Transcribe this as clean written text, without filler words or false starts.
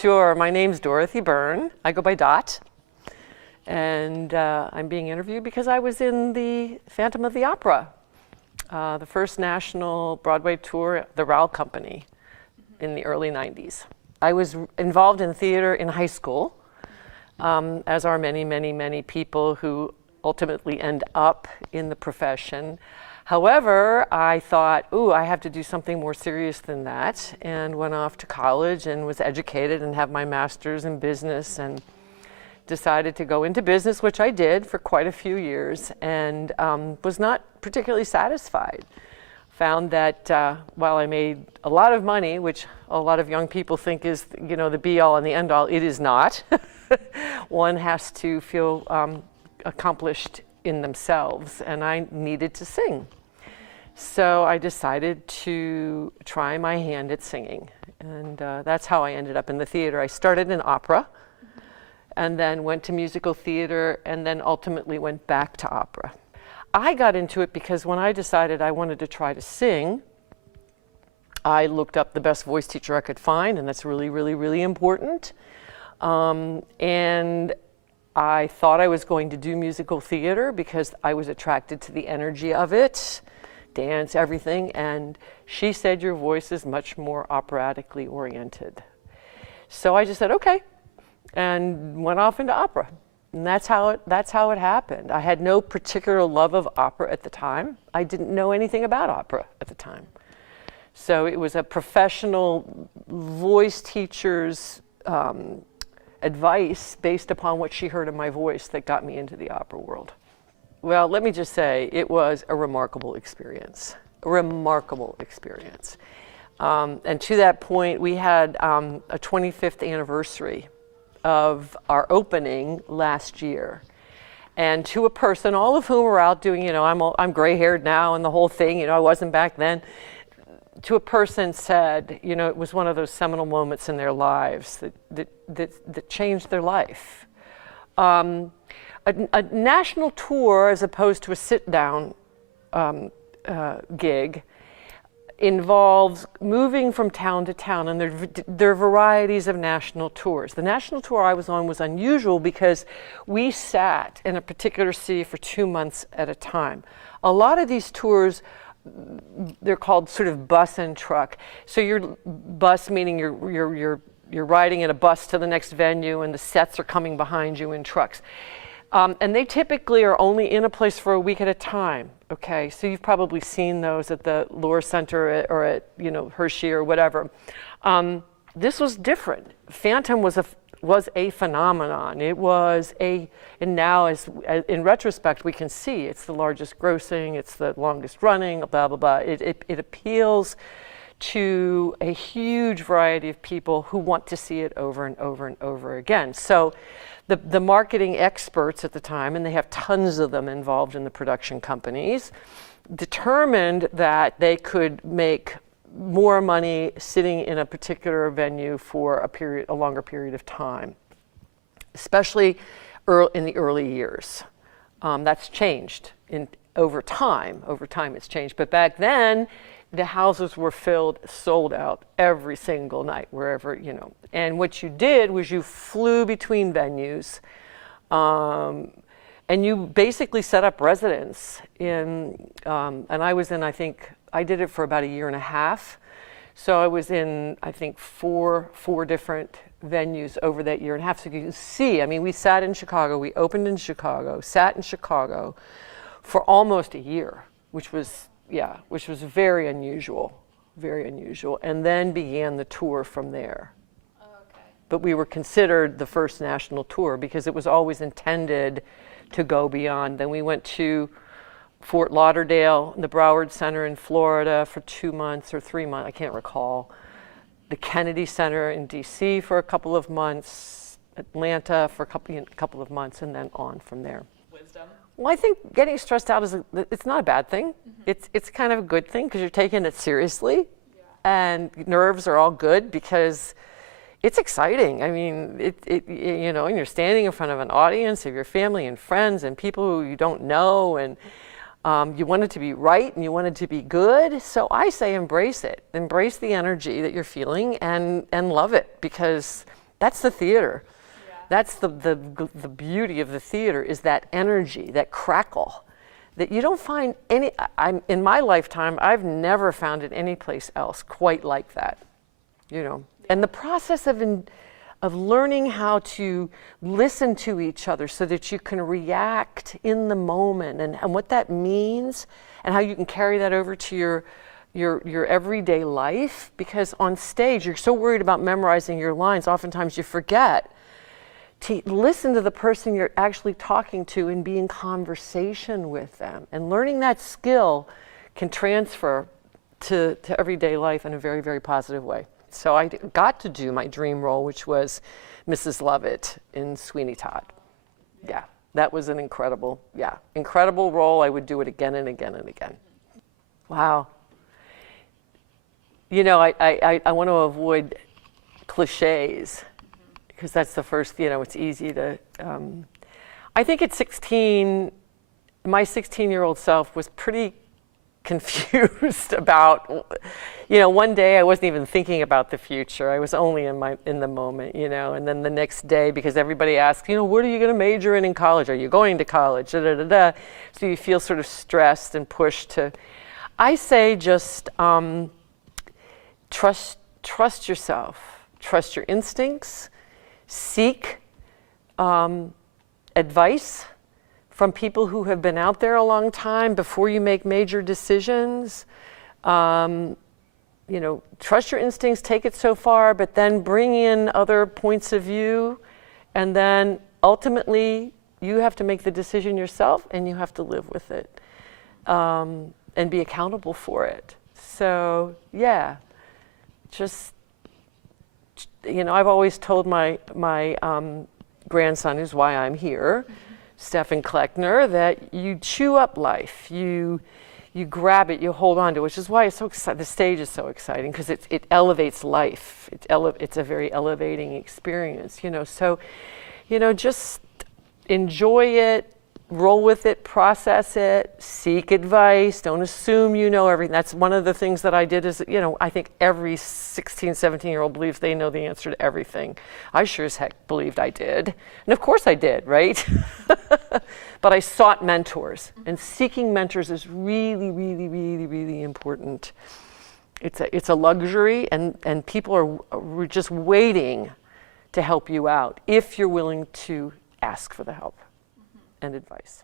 Sure. My name's Dorothy Byrne. I go by Dot. And I'm being interviewed because I was in the Phantom of the Opera, the first national Broadway tour, the Rowell Company, in the early 90s. I was involved in theater in high school, as are many, many, many people who ultimately end up in the profession. However, I thought, ooh, I have to do something more serious than that, and went off to college and was educated and have my master's in business, and decided to go into business, which I did for quite a few years, and was not particularly satisfied. Found that while I made a lot of money, which a lot of young people think is, you know, the be-all and the end-all, it is not. One has to feel accomplished in themselves, and I needed to sing. So I decided to try my hand at singing, and that's how I ended up in the theater. I started in opera, and then went to musical theater, and then ultimately went back to opera. I got into it because when I decided I wanted to try to sing, I looked up the best voice teacher I could find, and that's really, really, really important. And I thought I was going to do musical theater because I was attracted to the energy of it, dance, everything, and she said your voice is much more operatically oriented. So I just said, okay, and went off into opera. And that's how it happened. I had no particular love of opera at the time. I didn't know anything about opera at the time. So it was a professional voice teacher's advice based upon what she heard in my voice that got me into the opera world. Well, let me just say, it was a remarkable experience, a remarkable experience. And to that point, we had a 25th anniversary of our opening last year. And to a person, all of whom were out doing, you know, I'm gray-haired now and the whole thing, you know, I wasn't back then, to a person said, you know, it was one of those seminal moments in their lives that changed their life. A national tour, as opposed to a sit-down gig, involves moving from town to town, and there are varieties of national tours. The national tour I was on was unusual because we sat in a particular city for 2 months at a time. A lot of these tours, they're called sort of bus and truck. So your bus, meaning you're riding in a bus to the next venue, and the sets are coming behind you in trucks. And they typically are only in a place for a week at a time. Okay, so you've probably seen those at the Lohr Center or at, you know, Hershey or whatever. This was different. Phantom was a phenomenon. It was and now in retrospect we can see it's the largest grossing, it's the longest running, blah blah blah. It appeals to a huge variety of people who want to see it over and over and over again. So the marketing experts at the time, and they have tons of them involved in the production companies, determined that they could make more money sitting in a particular venue for a longer period of time, especially in the early years. That's changed over time. Over time it's changed. But back then, the houses were filled, sold out every single night, wherever, you know. And what you did was you flew between venues, and you basically set up residence in, and I was in, I think, I did it for about 1.5 years. So I was in, I think, four different venues over that 1.5 years. So you can see, I mean, we sat in Chicago, we opened in Chicago, sat in Chicago for almost a year, which was very unusual, and then began the tour from there. Oh, okay. But we were considered the first national tour because it was always intended to go beyond. Then we went to Fort Lauderdale, the Broward Center in Florida for 2 months or 3 months, I can't recall. The Kennedy Center in DC for a couple of months, Atlanta for a couple of months, and then on from there. Wisdom. Well, I think getting stressed out it's not a bad thing. Mm-hmm. It's kind of a good thing because you're taking it seriously, and nerves are all good because it's exciting. I mean, you know, and you're standing in front of an audience of your family and friends and people who you don't know, and you want it to be right and you want it to be good. So I say embrace it. Embrace the energy that you're feeling and love it, because That's the theater. That's the beauty of the theater, is that energy, that crackle that you don't find in my lifetime, I've never found it anyplace else quite like that, you know. And the process of learning how to listen to each other so that you can react in the moment, and what that means, and how you can carry that over to your everyday life, because on stage you're so worried about memorizing your lines, oftentimes you forget to listen to the person you're actually talking to and be in conversation with them. And learning that skill can transfer to everyday life in a very, very positive way. So I got to do my dream role, which was Mrs. Lovett in Sweeney Todd. Yeah, that was an incredible role. I would do it again and again and again. Wow. You know, I want to avoid cliches, because that's the first, you know, it's easy to, I think at 16, my 16-year-old self was pretty confused about, you know, one day I wasn't even thinking about the future. I was only in the moment, you know, and then the next day, because everybody asks, you know, what are you going to major in college? Are you going to college? Da, da, da, da. So you feel sort of stressed and pushed to, I say just trust yourself, trust your instincts, seek advice from people who have been out there a long time before you make major decisions. You know, trust your instincts, take it so far, but then bring in other points of view, and then ultimately you have to make the decision yourself, and you have to live with it, and be accountable for it. So yeah, just, you know, I've always told my grandson, who's why I'm here, Stefan Kleckner, that you chew up life, you grab it, you hold on to it, which is why it's so exciting. The stage is so exciting, because it elevates life. It's a very elevating experience, you know. So, you know, just enjoy it, roll with it, process it, seek advice. Don't assume you know everything. That's one of the things that I did is, you know, I think every 16, 17-year-old believes they know the answer to everything. I sure as heck believed I did. And of course I did, right? But I sought mentors, and seeking mentors is really, really, really, really important. It's a luxury, and people are just waiting to help you out if you're willing to ask for the help and advice.